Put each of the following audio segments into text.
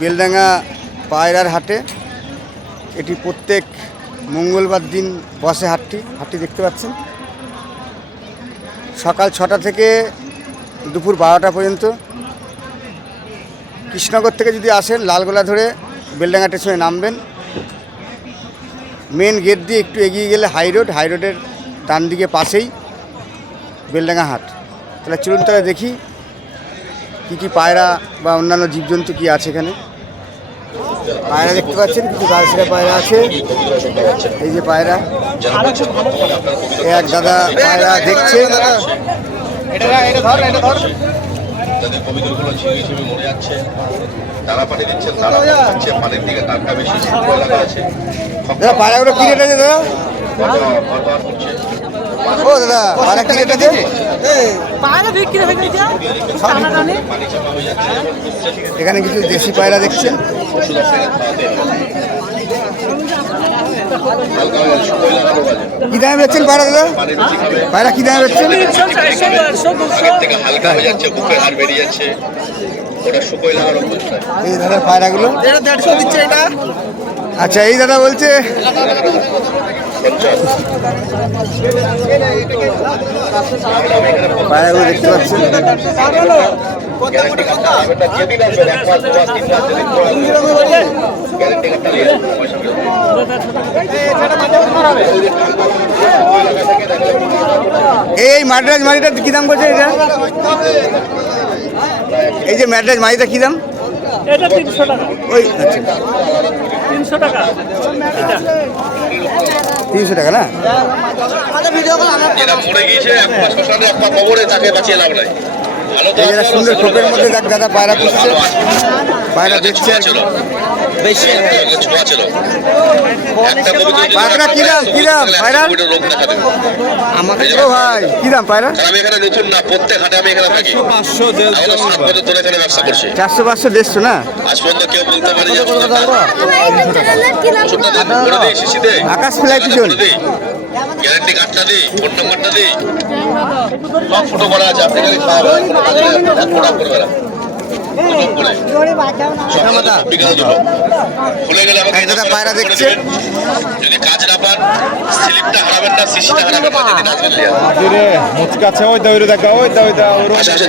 বেলডাঙ্গা পায়রার হাটে এটি প্রত্যেক মঙ্গলবার দিন বসে হাটটি দেখতে পাচ্ছেন। সকাল 6টা থেকে দুপুর 12টা পর্যন্ত। কৃষ্ণনগর থেকে যদি আসেন লালগোলা ধরে বেলডাঙ্গা স্টেশনে নামবেন, মেন গেট দিয়ে একটু এগিয়ে গেলে হাই রোডের ডান দিকে পাশেই বেলডাঙ্গা হাট। তাহলে চলুন তাহলে দেখি কী পায়রা বা অন্যান্য জীবজন্তু কী আছে এখানে। পায়রা দেখতে পাচ্ছেন, কিছু গালসেরা পায়রা আছে। এই যে পায়রা, এক দাদা পায়রা দেখছে। দাদা পায়রাগুলো কি রেট আছে দাদা? ও দাদা পায়রা কি রেট আছে? এখানে কিছু দেশি পায়রা দেখছেন। কি দামে বেচছেন পায়রা দাদা? পায়রা কি দামে বেচছেন? এই দাদা পায়রাগুলো আচ্ছা, এই দাদা বলছে পায়রাগুলো দেখতে পাচ্ছেন। এই ম্যাড্রাস মাড়িটা কি দাম করছে এটা? এই যে ম্যাড্রাস মাড়িটা কি দাম? এটা 300 টাকা। ওই আচ্ছা 300 টাকা। 300 টাকা না? সুন্দর ঠোপের মধ্যে দাদা পায়রা পুষছে, পায়রা দেখছে। পায়রা কি দাম? কি দাম পায়রা? আমাকে তো ভাই কি দাম পায়রা? আমি এখানে নতুন না, প্রত্যেক হাটে আমি এখানে থাকি। 500 ধরে এখানে ব্যবসা করছি। 400 500 150 না? আজ পর্যন্ত কেউ বলতে পারে যে আকাশ ফ্লাই পিছন গ্যারান্টি কার্ডটা দিই, ফোন নাম্বারটা দিই, সব ছোটো করা আছে। আপনি খালি করবে না পায়রা দেখছে। যদি কাজ না পান স্লিপটা হারাবেন না, সিসিটা হারাবেন না।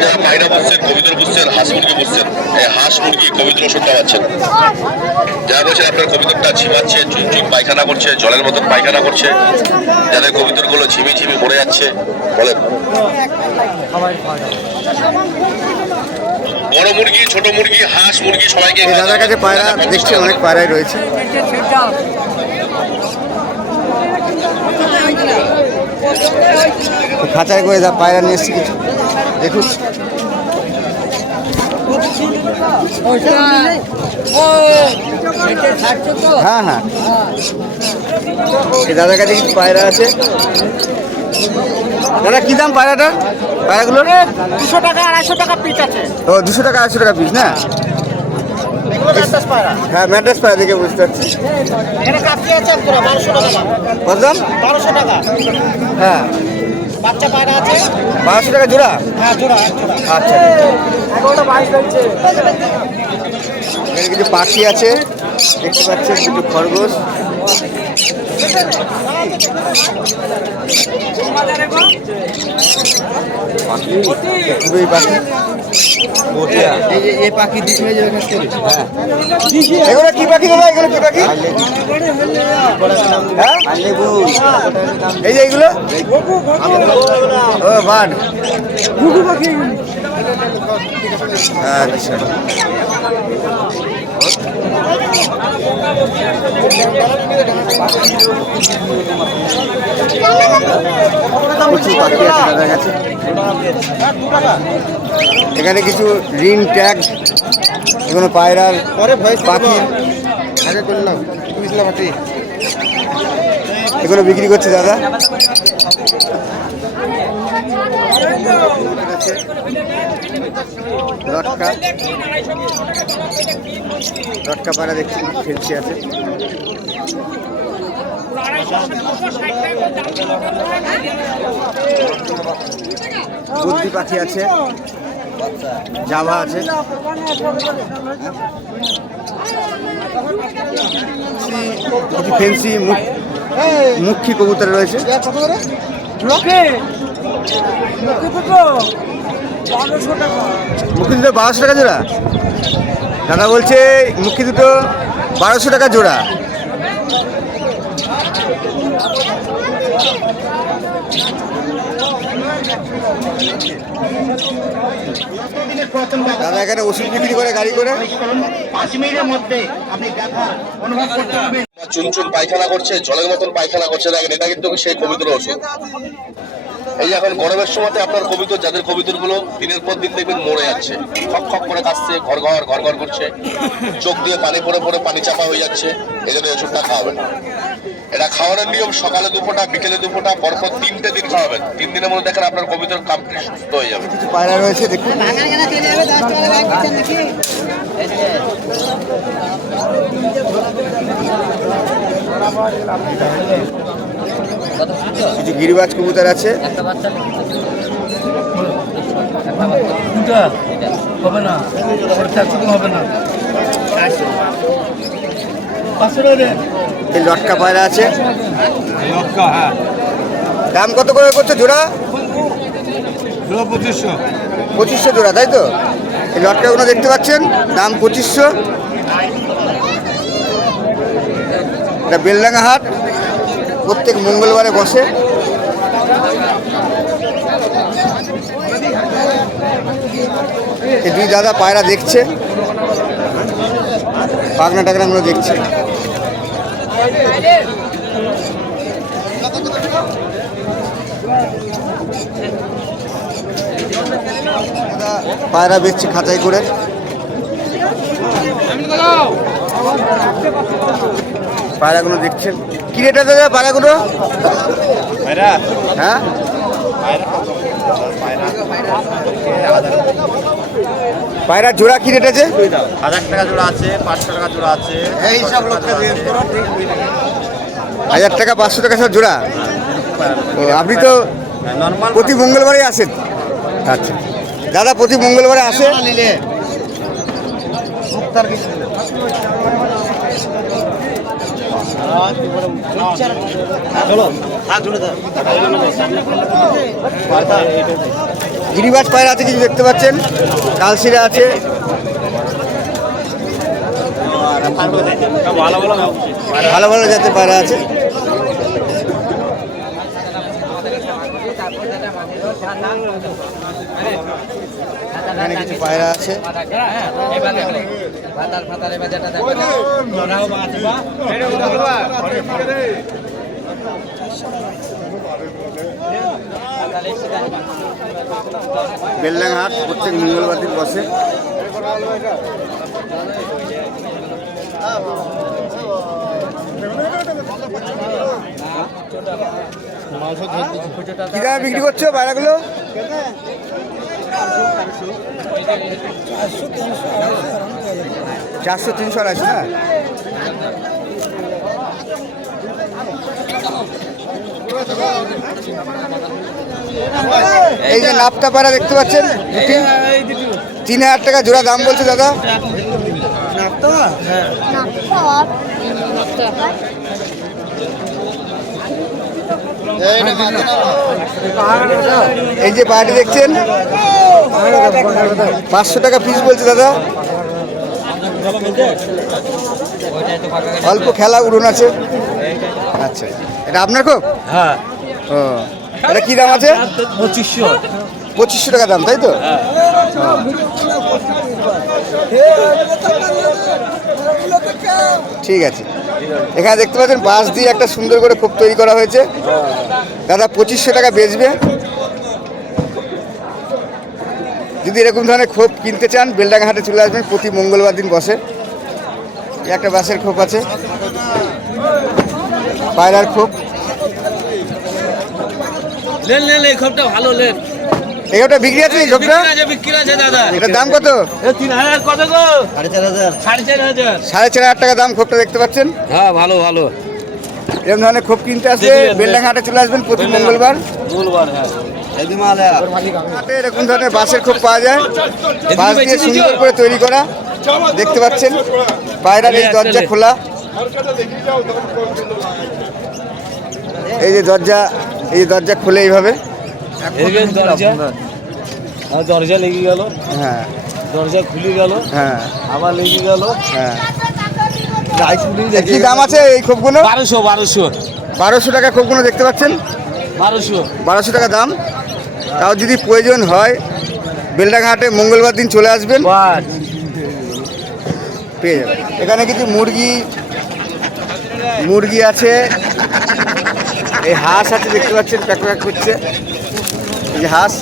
যারা পায়রা বসছেন, কবিতর বসছেন, হাঁস মুরগি বসছেন, এই হাঁস মুরগি কবিতর শুনতে পাচ্ছেন। যারা বলছেন আপনার কবিতরটা ঝিমাচ্ছে, চুন পায়খানা করছে, জলের মতন পায়খানা করছে, যাদের কবিতর গুলো ঝিমি ঝিমি মরে যাচ্ছে, বলেন বড় মুরগি, ছোট মুরগি, হাঁস মুরগি সবাইকে। দাদার কাছে পায়রা দেখছি, অনেক পায়রাই রয়েছে। খাঁচায় করে যা পায়রা নিয়ে এসছি কিছু দেখুন। হ্যাঁ হ্যাঁ, দাদার কাছে কিছু পায়রা আছে। দাদা কি দাম পায়রাটা? পায়রাগুলো 200 টাকা 250 টাকা পিস আছে। ও 200 টাকা 250 টাকা পিস না? হ্যাঁ ম্যাড্রাস পায়রা দেখে বুঝতে পারছি। কত দাম? 1200 টাকা। হ্যাঁ বাচ্চা পায়রা আছে 1200 টাকা জোড়া? হ্যাঁ জোড়া। আচ্ছা, 1122 হচ্ছে। এখানে কিছু পাখি আছে দেখতে পাচ্ছেন, কিছু খরগোশ। পাখি এগুলো কি পাখি দাদা? এগুলো কি পাখি? হ্যাঁ এই যে এইগুলো ও বার্ড পাখি। আচ্ছা প্রচুর পাখি আছে দাদার কাছে। এখানে কিছু রিং ট্যাগ, এগুলো পায়রার পাখি, এগুলো বিক্রি করছে দাদা। লটকা লটকা পায়রা দেখছি ফেলছি আছে। বুদ্ধি পাখি আছে, জাভা আছে, ফেন্সি মুখী কবুতর রয়েছে। মুখী দুটো 1200 টাকা জোড়া। দাদা বলছে মুখী দুটো 1200 টাকা জোড়া। দাদা এখানে ওষুধ বিক্রি করে গাড়ি করে। 5 মিনিটের মধ্যে আপনি দেখা অনুভব করতে পারবেন। চুনচুন পায়খানা করছে, জলের মতন পায়খানা করছে, দেখেন এটা কিন্তু সেই কবিতর ওষুধ। এই যে এখন গরমের সময়তে আপনার কবিতর, যাদের কবিতর গুলো দিনের পর দিন দেখবেন মরে যাচ্ছে, খক খক করে কাশছে, ঘর ঘর করছে, চোখ দিয়ে পানি পড়ে পড়ে পানি চাপা হয়ে যাচ্ছে, এই জন্য ওষুধটা খাওয়াবেন। এটা খাওয়ানোর নিয়ম সকালে 2 ফোঁটা, বিকেলে 2 ফোঁটা, পরপর 3টে দিন খাওয়াবেন। 3 দিনের মধ্যে দেখেন আপনার কবিতর কমপ্লিট সুস্থ হয়ে যাবে। কিছু পায়রা রয়েছে দেখুন। কিছু গিরিবাজ কবুতর আছে। এই লটকা পায়রা আছে। দাম কত করে করছে জোড়া? 2500 জোড়া, তাই তো? এই লটকাগুলো দেখতে পাচ্ছেন, দাম 2500। এটা বেলডাঙ্গা হাট, প্রত্যেক মঙ্গলবারে বসে। এই দুই দাদা পায়রা দেখছে, পাখনা টাকনাগুলো দেখছে। পায়রা বেচছে খাঁচাই করে। পায়রাগুলো দেখছেন, কি রেট আছে দাদা পায়রাগুলো? হ্যাঁ, পায়রা জোড়া কি রেট আছে? 1000 টাকা জোড়া আছে, 500 টাকা জোড়া আছে। এই সব লোককে দিয়ে 1000 টাকা 500 টাকা সব জোড়া। ও, আপনি তো প্রতি মঙ্গলবারে আসেন? আচ্ছা দাদা, প্রতি মঙ্গলবারে আসে। গিরিবাজ পায়রা আছে কিছু দেখতে পাচ্ছেন, কালশিরা আছে। ভালো ভালো জাতের পায়রা আছে। এখানে কিছু পায়রা আছে। বেলডাঙ্গা হাট প্রত্যেক মঙ্গলবার দিন বসে। কি দামে বিক্রি করছো পায়রাগুলো? 400-300 আছে না? এই যে নাপটা পায়রা দেখতে পাচ্ছেন, 3000 টাকা জোড়া দাম বলছে দাদা। এই যে পায়রাটি দেখছেন, 500 টাকা পিস বলছে দাদা। অল্প খেলা উড়ন আছে। আচ্ছা, এটা আপনার খুব? হ্যাঁ। ও, এটা কি দাম আছে? 2500 টাকা দাম, তাই তো? ঠিক আছে। এখানে দেখতে পাচ্ছেন বাঁশ দিয়ে একটা সুন্দর করে খোপ তৈরি করা হয়েছে। দাদা 2500 টাকা বেচবে। যদি এরকম ধরনের খোপ কিনতে চান বেলডাঙ্গা হাটে চলে আসবেন, প্রতি মঙ্গলবার দিন বসে। একটা বাঁশের খোপ আছে, পায়রার খোপ। লেন লেন এই খোপটা ভালো লেন। এগুলোটা বিক্রি আছে এই খোপটা? বিক্রি আছে দাদা। এটার দাম কত? 3000 কত গো? 4500। 4500। 4500 টাকা দাম খোপটা, দেখতে পাচ্ছেন। হ্যাঁ ভালো ভালো। এরকম ধরনের খোপ কিনতে আসলে বেলডাঙ্গা হাটে চলে আসবেন প্রতি মঙ্গলবার। হ্যাঁ। হাটে এরকম ধরনের বাঁশের খোপ পাওয়া যায়, বাঁশ দিয়ে সুন্দর করে তৈরি করা। দেখতে পাচ্ছেন পায়রার এই দরজা খোলা, এই যে দরজা, এই দরজা খুলে এইভাবে। দরজা লেগে গেল, হ্যাঁ দরজা খুলে গেল, হ্যাঁ আবার লেগে গেল। হ্যাঁ। কি দাম আছে এই খোপগুলো? 1200 টাকা খোপগুলো দেখতে পাচ্ছেন, 1200 টাকা দাম। তাও যদি প্রয়োজন হয় বেলডাঙ্গা হাটে মঙ্গলবার দিন চলে আসবেন, পেয়ে যাবেন। এখানে কিছু মুরগি আছে, এই হাঁস আছে দেখতে পাচ্ছেন, প্যাক প্যাক করছে। এই যে হাঁস,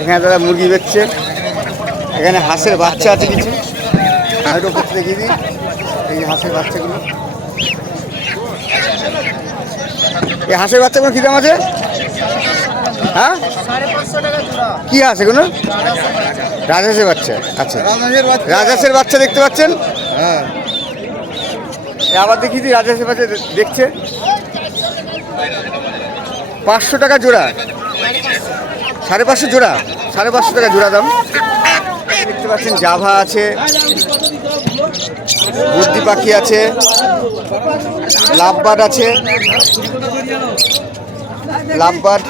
এখানে দাদা মুরগি বেচছে। এখানে হাঁসের বাচ্চা আছে কিছু, হয়তো করতে দেখিয়ে দিই। এই যে হাঁসের বাচ্চাগুলো, এই হাঁসের বাচ্চাগুলো কী দাম আছে? হ্যাঁ, কি হাঁস এগুলো? রাজহাঁসের বাচ্চা। আচ্ছা, রাজহাঁসের বাচ্চা দেখতে পাচ্ছেন। হ্যাঁ, আবার দেখিয়ে দিই রাজহাঁসের বাচ্চা দেখছে। 500 টাকা জোড়া, 550 জোড়া, 550 টাকা জোড়া দাম। দেখতে পাচ্ছেন জাভা আছে, বুদ্ধি পাখি আছে, লাভবার্ড আছে, লাভবার্ড।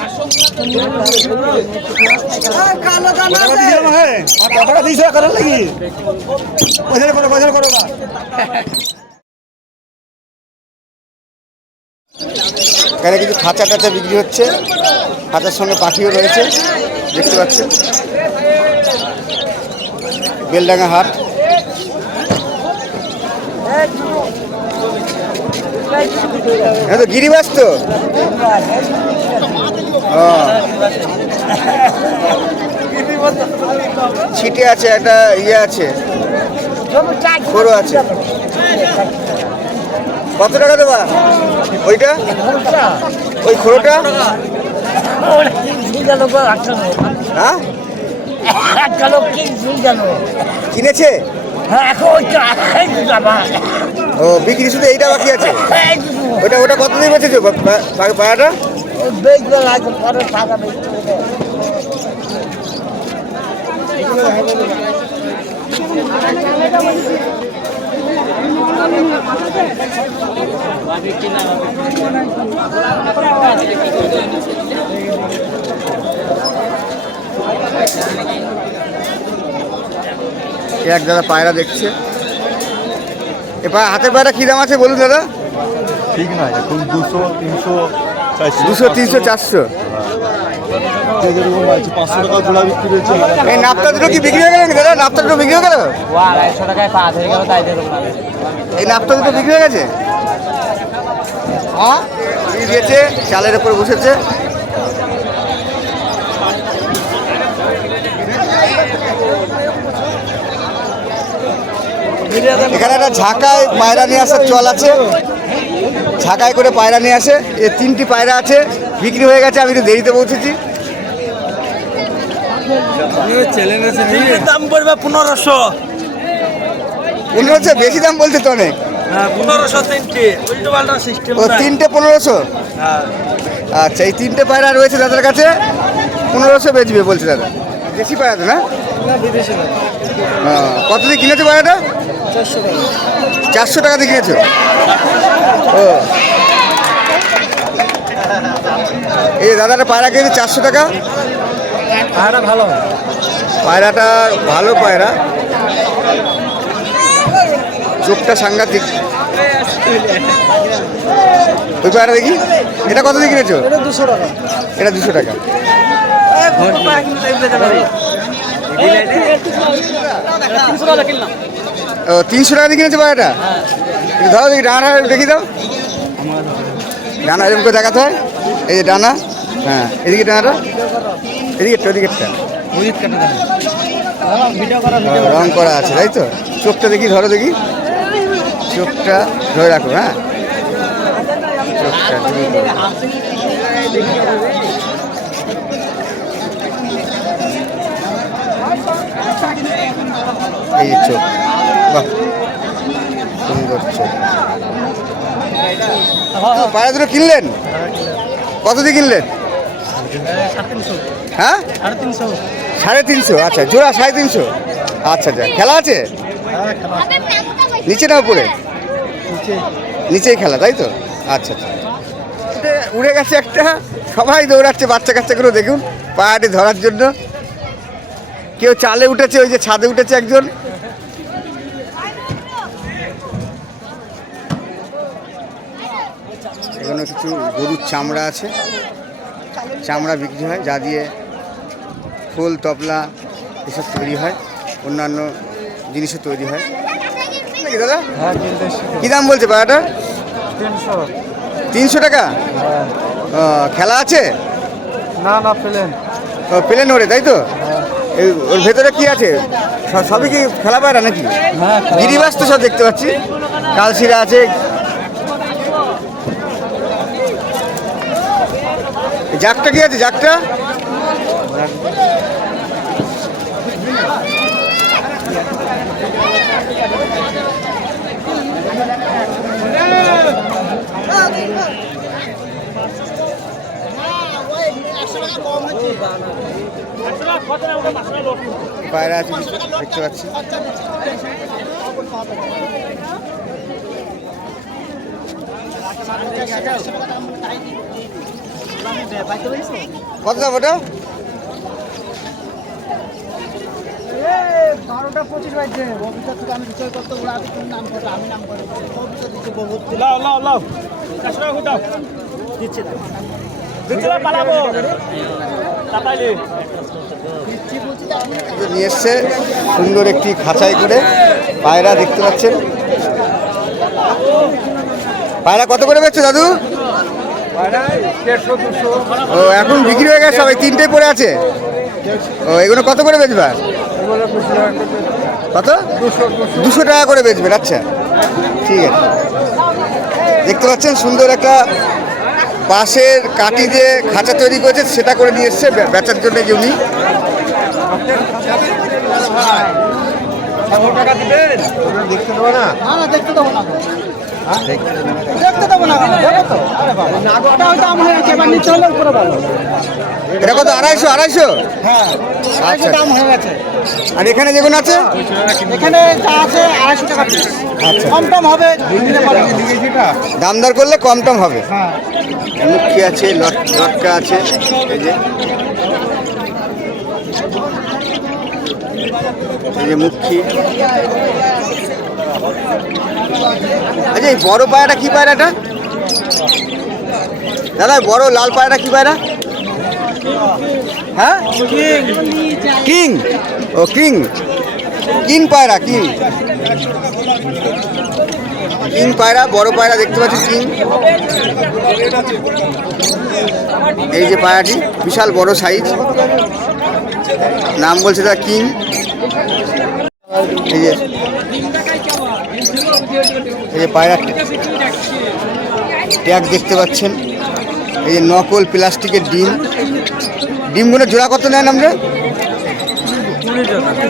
এখানে কিছু খাঁচা টাচা বিক্রি হচ্ছে, খাঁচার সঙ্গে পাখিও রয়েছে দেখতে পাচ্ছেন। বেলডাঙ্গা হাট, হ্যাঁ তো গিরিবাস তো। ছিটে আছে, একটা ইয়ে আছে, খোরো আছে। কত টাকা দেবা ওইটা? ওই খোরোটা? হ্যাঁ, কিনেছে? ও বিক্রি, শুধু এইটা বাকি আছে। ওটা কত দিয়ে বেচেছো পায়াটা? এক দাদা পায়রা দেখছে। এবার হাতের পায়রা কী দাম আছে বলুন দাদা? ঠিক না, এখন 200, 300, 200, 300, 400। 500 টাকা জোড়া বিক্রি হয়েছে। এই নাপতা দুটো কি বিক্রি হয়ে গেল দাদা? নাপতা দুটো বিক্রি হয়ে গেল? 250 টাকায় পাঁচ হয়ে গেল, তাই দেবো। এই নাপতা দুটো বিক্রি হয়ে গেছে? হ্যাঁ, দিয়েছে, চালের উপর বসেছে। এখানে একটা ঝাঁকায় পায়রা নিয়ে আসার চল আছে, ঝাঁকায় করে পায়রা নিয়ে আসে। এ 3টি পায়রা আছে, বিক্রি হয়ে গেছে, আমি একটু দেরিতে পৌঁছেছি। দাম পড়বে 1500। 1500? বেশি দাম বলছে তো অনেক। 1500 তিনটে, উল্টো পাল্টা সিস্টেম। ও 3টে 1500? আচ্ছা, এই 3টে পায়রা রয়েছে দাদার কাছে, 1500 বেচবে বলছে দাদা। দেশি পায়রা তো না? কত দিয়ে কিনেছো পায়রাটা? 400 টাকা দিয়ে কিনেছো? ও, এই দাদাটা পায়রা কিনেছে 400 টাকা। পায়রা ভালো, পায়রাটা ভালো পায়রা, চোখটা সাংঘাতিক। ওই পায়রা দেখি, এটা কত দিয়ে কিনেছো? এটা 200 টাকা। এটা 200 টাকা। ও 300 টাকা দিয়ে কিনেছে পায়রাটা? ধরো দেখি ডানা দেখি দাও। ডানা এরকম করে দেখাতে হয়। এই যে ডানা, হ্যাঁ এদিকে ডানাটা, ওদিকেরটা রং করা আছে তাই তো। চোখটা দেখি, ধরো দেখি, চোখটা ধরে রাখো। হ্যাঁ চোখটা এই যে চোখ, বাহ সুন্দর চোখ। পায়রা দুটো কিনলেন? কত দিয়ে কিনলেন? হ্যাঁ 350। আচ্ছা জোড়া 350। আচ্ছা আচ্ছা, খেলা আছে নিচে না উপরে? নিচেই খেলা তাই তো। আচ্ছা আচ্ছা, উড়ে গেছে একটা, সবাই দৌড়াচ্ছে, বাচ্চা কাচ্চাগুলো দেখুন পায়রাটি ধরার জন্য। কেউ চালে উঠেছে, ওই যে ছাদে উঠেছে একজন। এখানে কিছু গরুর চামড়া আছে, চামড়া বিক্রি হয়, যা দিয়ে ফুল তবলা এসব তৈরি হয়, অন্যান্য জিনিসও তৈরি হয়। নাকি দাদা? কী দাম বলছে পায়রাটা? 300 টাকা। খেলা আছে? না না প্লেন। প্লেন ওরে তাই তো। এই ওর ভেতরে কি আছে? সবই কি খেলা পায়রা নাকি? গিরিবাস তো সব দেখতে পাচ্ছি, কালশিরা আছে। জাকটা কি আছে? জাকটা পায়রা আছে দেখতে পাচ্ছি। কত দাম ওটা? 12টা 25 বাজছে। ববিতা থেকে আমি বিচার করতে বলে আমি তোর নাম করে, আমি নাম করে ববিতা দিচ্ছে বহুত। লাও 400 টাকা দাও। দিচ্ছে না পালাবো তাতাইলে নিয়ে এসছে সুন্দর একটি খাঁচাই করে পায়রা দেখতে পাচ্ছেন। পায়রা কত করে বেচছো দাদু? ও এখন বিক্রি হয়ে গেছে, সবাই 3টে পড়ে আছে। ও এগুলো কত করে বেচবা? কত? 200 টাকা করে বেচবেন। আচ্ছা ঠিক আছে। দেখতে পাচ্ছেন সুন্দর একটা বাঁশের কাঠি দিয়ে খাঁচা তৈরি করেছে, সেটা করে নিয়ে এসছে বেচার জন্য। যে উনি দেখতে দেবো না। না দেখতে দেবো না, দেখতে দেবো না, দেবো তো। আরে বাবা নাগরটা হয়তো দাম হয়ে গেছে, এবার নিচে হলে উপরে ভালো। এটা কত? 250? হ্যাঁ আচ্ছা দাম হয়ে গেছে। আর এখানে যেগুলো আছে? এখানে যা আছে 250 টাকা পিস। আচ্ছা কম টম হবে, দাম দর করলে কম টম হবে। হ্যাঁ মুখি আছে, লটকা আছে, এই যে মুখি। আচ্ছা এই বড় পায়রাটা কি পায়রাটা দাদা? বড় লাল পায়রা কি পায়রা? হ্যাঁ কিং। ও কিং, কিং পায়রা, কিং পায়রা, বড় পায়রা দেখতে পাচ্ছি কিং। এই যে পায়রাটি বিশাল বড় সাইজ, নাম বলছে তার কিং। এই যে পায়রা ট্যাগ দেখতে পাচ্ছেন। এই যে নকল প্লাস্টিকের ডিমগুলো জোড়া কত নেন আমরা?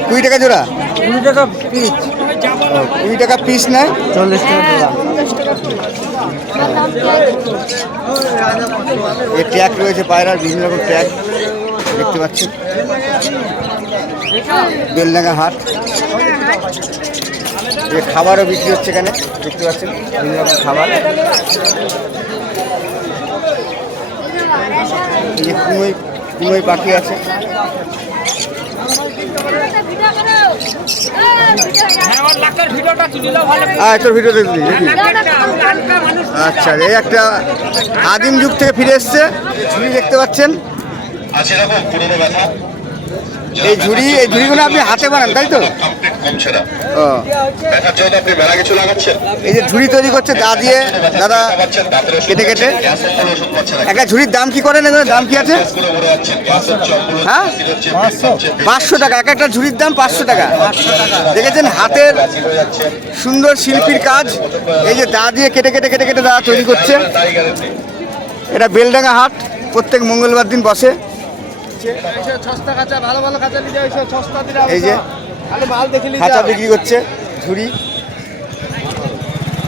20 টাকা জোড়া। 20 টাকা পিস, 20 টাকা পিস নেয়, 40 টাকা জোড়া। এই ট্যাগ রয়েছে পায়রার, বিভিন্ন রকম ট্যাগ দেখতে পাচ্ছেন। বেলডাঙ্গা হাট, খাবারও বিক্রি হচ্ছে এখানে দেখতে পাচ্ছেন, বিভিন্ন রকম খাবার। এই যে কুমই পাখি আছে। তোর ভিডিও দেখবি দেখি। আচ্ছা এই একটা আদিম যুগ থেকে ফিরে এসছে ঝুড়ি দেখতে পাচ্ছেন, আছে এরকম পুরনো ব্যথা? এই ঝুড়িগুলো আপনি হাতে বানান তাই তো? কমপ্লিট কমছে না। ও ব্যথার জন্য আপনি মেলা কিছু লাগাচ্ছেন? এই যে ঝুড়ি তৈরি করছে দা দিয়ে দাদা পাচ্ছেন দাঁতের ওষুধ কেটে কেটে। গ্যাস অম্বল ওষুধ পাচ্ছেন? একটা ঝুড়ির দাম কি করেন, এগুলোর দাম কি আছে? গ্যাসগুলো ভরে যাচ্ছেন, গ্যাস হচ্ছে, অম্বল হচ্ছে, হ্যাঁ? অ্যাসিড হচ্ছে, পেট হচ্ছে, 500 টাকা এক একটা ঝুড়ির দাম, 500 টাকা। দেখেছেন হাতের অ্যাসিড হয়ে যাচ্ছে। সুন্দর শিল্পীর কাজ। এই যে দা দিয়ে কেটে কেটে কেটে কেটে দা তৈরি করছে। তাই গ্যারান্টি। এটা বেলডাঙ্গা হাট, প্রত্যেক মঙ্গলবার দিন বসে। সস্তা খাঁচা ভালো ভালো খাঁচা নিতে এসে সস্তা দিলে এই যে খালি মাল দেখে নিয়ে খাঁচা যাও বিক্রি করছে ঝুড়ি।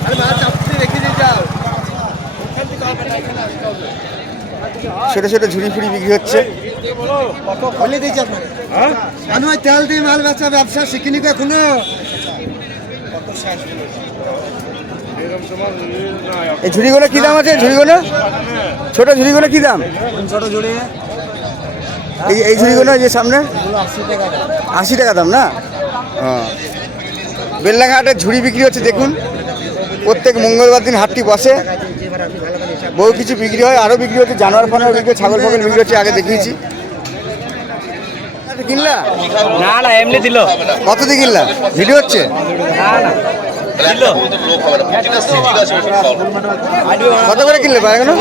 খালি মাল চাপতে রেখে দিয়ে যাও ছোট ছোট ঝুড়ি ফুড়ি বিক্রি হচ্ছে। বলে দিয়েছি আপনাকে আমি ওই তেল দিয়ে মাল বেচা ব্যবসা শিখিনি এখনো। এই ঝুড়িগুলো কি দাম আছে? ঝুড়িগুলো ছোট ঝুড়িগুলো কি দাম? ছোট জুড়ে এই ঝুড়িগুলো যে সামনে 80 টাকা। 80 টাকা দাম না? বেলডাঙ্গা হাটের ঝুড়ি বিক্রি হচ্ছে দেখুন। প্রত্যেক মঙ্গলবার দিন হাটটি বসে। বহু কিছু বিক্রি হয়, আরও বিক্রি হচ্ছে, জানোয়ার ফানোয়ার বিক্রি হচ্ছে, ছাগল ফাগল বিক্রি হচ্ছে, আগে দেখিয়েছি। কিনলা? না না এমনি দিল। কত দিয়ে কিনলা? ভিডিও হচ্ছে? দিল লোক হবে না, প্রতিটা সিটিং আছে ওষুধ খাওয়ানো। কত করে কিনলে পায়রা?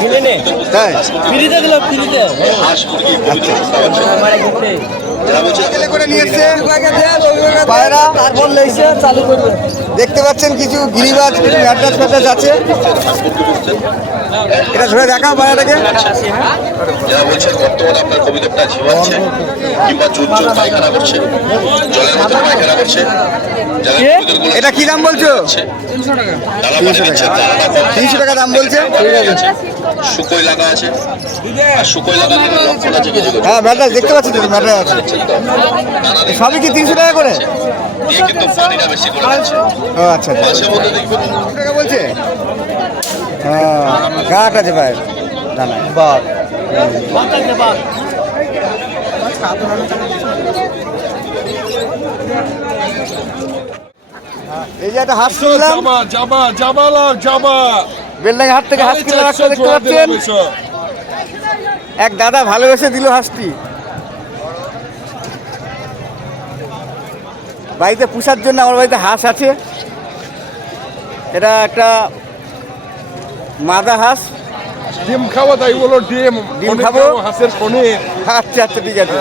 কিনে নে তাই ফ্রিতে দিল ফ্রিতে হাঁস মুরগি পবিত্র ওষুধ খাওয়াচ্ছেন। আমারে ঘুরতে যারা বলছে কেলে করে নিয়ে এসছে পায়রা। তারপর লেগেছে চালু করবে। দেখতে পাচ্ছেন কিছু গিরিবাজ, কিছু ম্যাট্রাস ফ্যাট্রাস আছে। হাঁস মুরগি বুঝছেন? এটা ধরে দেখাও পায়রাটাকে। যারা বলছেন বর্তমানে আপনার কবিতাটা ঝিমাচ্ছে কিংবা চুন চুন পায়খানা করছে, জলের মতো পায়খানা করছে, যারা কবিতাগুলো এটা কি দাম বলছো? দানা পানি দিচ্ছেন, দানাটা কম, 300 টাকা দাম বলছে। আছে, শুকোই লাগা আছে, আর শুকোই লাগা থেকে লক্ষণ আছে কিছু কিছু। হ্যাঁ ম্যাট্রাস দেখতে পাচ্ছি তো, ম্যাট্রাস আছে। দেখছেন তো? দানা এই সবই কি 300 টাকা করে? দিয়ে কিন্তু পানিটা বেশি করে দিচ্ছে। ও আচ্ছা আচ্ছা। মাঝে মধ্যে দেখবেন 300 টাকা বলছে। হ্যাঁ গাঁট আছে পায়ের দানা। এই যে একটা হাঁস কিনলাম, বেলডাঙ্গা হাট থেকে হাঁস কিনলাম একটা, দেখতে পাচ্ছেন। এক দাদা ভালোবেসে দিল হাঁসটি। বাড়িতে পুষার জন্য আমার বাড়িতে হাঁস আছে। এটা একটা মাদা হাঁস। ডিম খাওয়া তাই বলো ডিম ডিম অনেক খাবো? খাবো, হাঁসের পনির আচ্ছা আচ্ছা ঠিক আছে।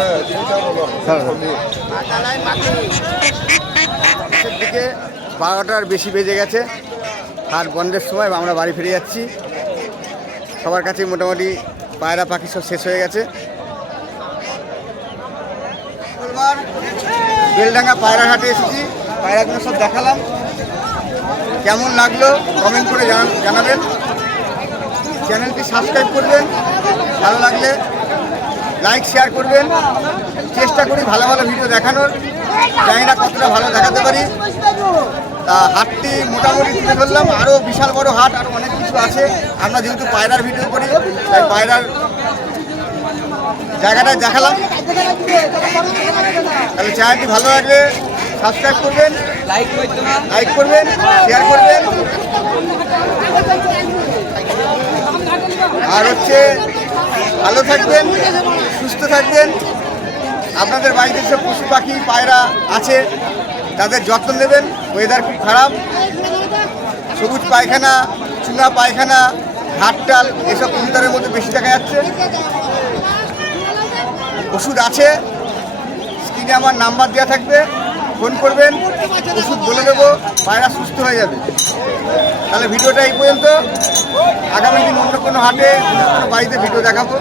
দিকে 12টার বেশি বেজে গেছে, হাট বন্ধের সময় আমরা বাড়ি ফিরে যাচ্ছি। সবার কাছে মোটামুটি পায়রা পাখি সব শেষ হয়ে গেছে। বেলডাঙ্গা পায়রা হাটে এসেছি, পায়রাগুলো সব দেখালাম। কেমন লাগলো কমেন্ট করে জানাবেন। চ্যানেলটি সাবস্ক্রাইব করবেন, ভালো লাগলে লাইক শেয়ার করবেন। চেষ্টা করি ভালো ভালো ভিডিও দেখানোর, জানি না কতটা ভালো দেখাতে পারি। তা হাটটি মোটামুটি তুলে ধরলাম। আরও বিশাল বড় হাট, আরও অনেক কিছু আছে। আমরা যেহেতু পায়রার ভিডিও করি তাই পায়রার জায়গাটা দেখালাম। তাহলে চ্যানেলটি ভালো লাগলে সাবস্ক্রাইব করবেন, লাইক করবেন, শেয়ার করবেন। আর হচ্ছে ভালো থাকবেন, সুস্থ থাকবেন। আপনাদের বাড়িতে সব পশু পাখি পায়রা আছে, তাদের যত্ন নেবেন। ওয়েদার খুব খারাপ, সবুজ পায়খানা, চুনা পায়খানা, ঘাটটাল এসব কবুতরের মধ্যে বেশি দেখা যাচ্ছে। ওষুধ আছে, স্ক্রিনে আমার নাম্বার দেওয়া থাকবে, ফোন করবেন, ওষুধ বলে দেবো, পায়রা সুস্থ হয়ে যাবে। তাহলে ভিডিওটা এই পর্যন্ত। আগামী দিন অন্য কোনো হাটে, অন্য কোনো বাড়িতে ভিডিও দেখাবো।